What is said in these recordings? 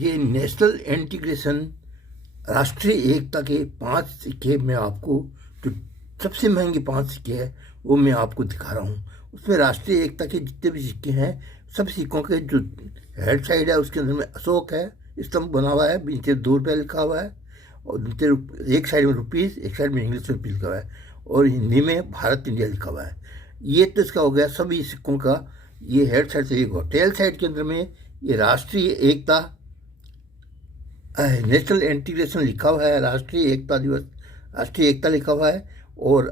ये national integration राष्ट्रीय एकता के 5 सिक्के में आपको जो सबसे महंगे 5 सिक्के हैं वो मैं आपको दिखा रहा हूँ। उसमें राष्ट्रीय एकता के जितने भी सिक्के हैं सब सिक्कों के जो हेड साइड है उसके अंदर में अशोक है, स्तंभ बना हुआ है, नीचे 2 रुपये लिखा हुआ है और नीचे एक साइड में रुपीज़, एक साइड में इंग्लिश में रुपीज़ लिखा हुआ है और हिंदी में भारत इंडिया लिखा हुआ है। ये तो इसका हो गया सभी सिक्कों का ये हेड साइड से एक टेल साइड के अंदर में ये राष्ट्रीय एकता नेशनल इंटीग्रेशन लिखा हुआ है, राष्ट्रीय एकता दिवस, राष्ट्रीय एकता लिखा हुआ है और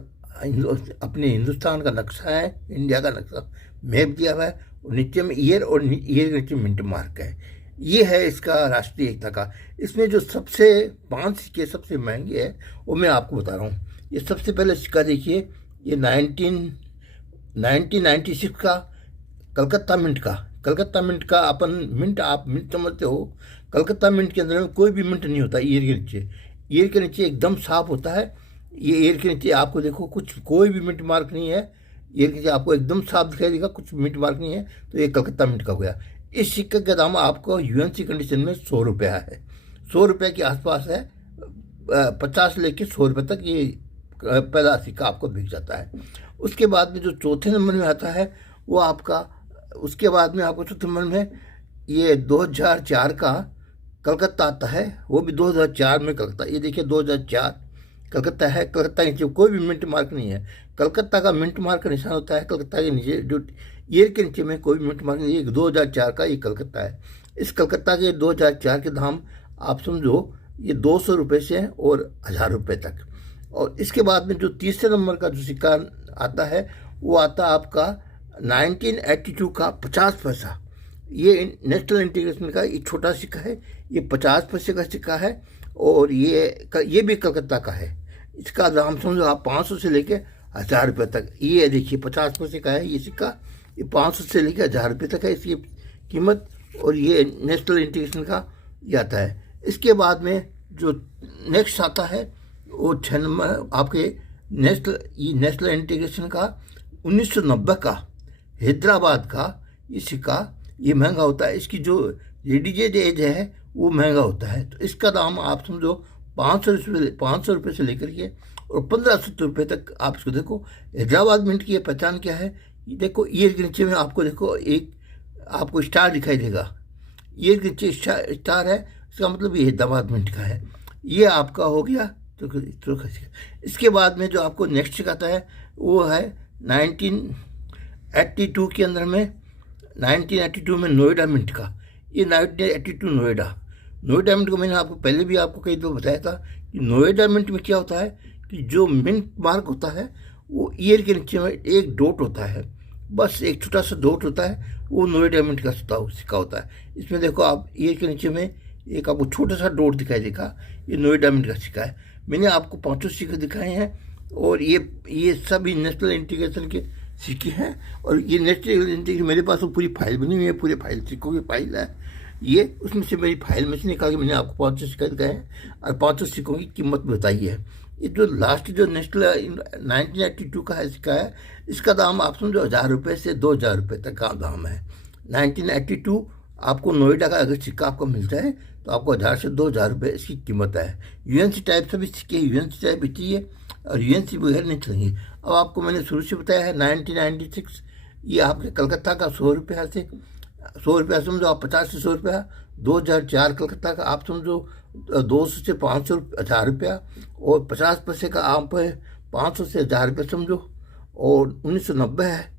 अपने हिंदुस्तान का नक्शा है, इंडिया का नक्शा मैप दिया हुआ है और नीचे में ईयर और ईयर के नीचे मिनट मार्क है। ये है इसका राष्ट्रीय एकता का। इसमें जो सबसे 5 सिक्के सबसे महंगे हैं वो मैं आपको बता रहा हूँ। ये सबसे पहले सिक्का देखिए, ये 1996 का कलकत्ता मिंट का। कलकत्ता मिंट का अपन मिंट, आप मिंट समझते हो, कलकत्ता मिंट के अंदर में कोई भी मिंट नहीं होता ईयर के नीचे। ईयर के नीचे एकदम साफ होता है। ये ईयर के नीचे आपको देखो कुछ कोई भी मिंट मार्क नहीं है, ईयर के नीचे आपको एकदम साफ दिखाई देगा, कुछ मिंट मार्क नहीं है, तो ये कलकत्ता मिंट का हो गया। इस सिक्के का दाम आपको यूएनसी कंडीशन में 100 रुपया है, 100 रुपये के आसपास है। 50 लेके 100 रुपये तक ये पहला सिक्का आपको बिक जाता है। उसके बाद में जो चौथे नंबर में आता है वो आपका, उसके बाद में आपको चौथे नंबर में ये 2004 का कलकत्ता आता है, वो भी 2004 में कलकत्ता। ये देखिए 2004 कलकत्ता है। कलकत्ता के नीचे कोई भी मिंट मार्क नहीं है। कलकत्ता का मिंट मार्क का निशान होता है कलकत्ता के नीचे, जो ईयर के नीचे में कोई भी मिंट मार्क नहीं है। 2004 का ये कलकत्ता है। इस कलकत्ता के 2004 के दाम आप समझो ये 200 रुपये से और 1000 रुपये तक। और इसके बाद में जो तीसरे नंबर का जो सिक्का आता है वो आता है आपका 1982 का 50 पैसा। ये नेशनल इंटीग्रेशन का एक छोटा सिक्का है, ये 50 पैसे का सिक्का है और ये भी कलकत्ता का है। इसका दाम समझो आप 500 से लेके 1000 रुपये तक। ये देखिए 50 पैसे का है ये सिक्का, ये 500 से लेके 1000 रुपये तक है इसकी कीमत और ये नेशनल इंटीग्रेशन का ये आता है। इसके बाद में जो नेक्स्ट आता है वो 6 नंबर आपके नेशनल इंटीग्रेशन का 1990 का हैदराबाद का ये सिक्का, ये महंगा होता है। इसकी जो रेडिजेड एज है वो महंगा होता है, तो इसका दाम आप समझो 500 रुपये से लेकर के और 1500 रुपये तक आप इसको देखो। हैदराबाद मिंट की ये पहचान क्या है, ये देखो ईयर के नीचे में आपको देखो एक आपको स्टार दिखाई देगा। ईयर के नीचे स्टार है, इसका मतलब ये हैदराबाद मिंट का है। ये आपका हो गया। तो इसके बाद में जो आपको नेक्स्ट आता है वो है 1982 के अंदर में, 1982 में नोएडा मिंट का। ये 1982 नोएडा मिंट को मैंने आपको पहले भी आपको कई दो बताया था कि नोएडा मिंट में क्या होता है कि जो मिंट मार्क होता है वो ईयर के नीचे में एक डॉट होता है, बस एक छोटा सा डॉट होता है, वो नोएडा मिंट का सिक्का होता है। इसमें देखो आप ईयर के नीचे में एक आपको छोटा सा डॉट दिखाई देगा, ये नोएडा मिंट का सिक्का है। मैंने आपको 5 सिक्के दिखाए हैं और ये सभी नेशनल इंटीग्रेशन के सिक्के हैं। और ये नेशनल इंटीग्रेशन मेरे पास वो पूरी फाइल बनी हुई है, पूरे फाइल सिक्कों की फाइल है ये, उसमें से मेरी फाइल में से निकाल के मैंने आपको 5 सिक्के दिखाए हैं और 5 सिक्कों की कीमत बताई है। ये जो लास्ट जो नेशनल 1982 का है सिक्का है, इसका दाम आप समझो 1000 रुपये से 2000 रुपये तक का दाम है। 1982 आपको नोएडा का अगर सिक्का आपको मिलता है तो आपको 1000 से 2000 रुपये इसकी कीमत है। यूएनसी टाइप सभी सिक्के यूएनसी टाइप भी चाहिए और यूएनसी बगैर नहीं चलेंगे। अब आपको मैंने शुरू से बताया है 1996, ये आपके कलकत्ता का 100 रुपया से 100 रुपया समझो आप, 50 से 100 रुपया। 2004 कलकत्ता का आप समझो 200 से 500 1000 रुपया और 50 पैसे का आप 500 से 1000 रुपये समझो। और 1990 है,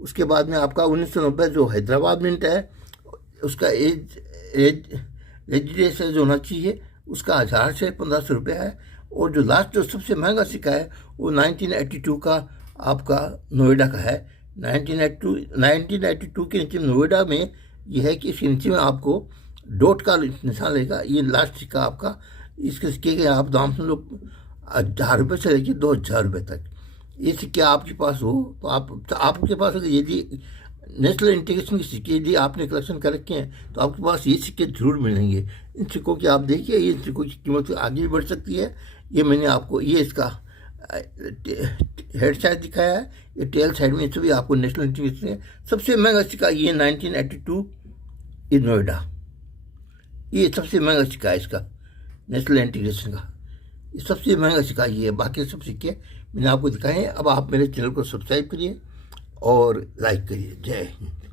उसके बाद में आपका 1990 जो हैदराबाद मिंट है उसका रेजिडेंस जो होना चाहिए उसका 1000 से 1500 रुपया है। और जो लास्ट जो सबसे महंगा सिक्का है वो 1982 का आपका नोएडा का है। 1982 के नीचे नोएडा में ये है कि इसके नीचे में आपको डॉट का निशान लगेगा। ये लास्ट सिक्का आपका, इसके सिक्के के आप दाम से लोग 1000 रुपये से लेकर 2000 रुपये तक ये सिक्के आपके पास हो तो आपके पास अगर यदि नेशनल इंटीग्रेशन के सिक्के यदि आपने कलेक्शन कर रखे हैं तो आपके पास ये सिक्के जरूर मिलेंगे। इन सिक्कों की आप देखिए, ये सिक्कों की कीमत आगे भी बढ़ सकती है। ये मैंने आपको ये इसका हेड साइड दिखाया है, ये टेल साइड में सभी आपको नेशनल इंटीग्रेशन है। सबसे महंगा सिक्का ये 1982 इन नोएडा। ये सबसे महंगा सिक्का है इसका, नेशनल इंटीग्रेशन का। ये सबसे महंगा सिक्का ये है, बाकी सब सिक्के मैंने आपको दिखाए हैं। अब आप मेरे चैनल को सब्सक्राइब करिए और लाइक करिए। जय हिंद।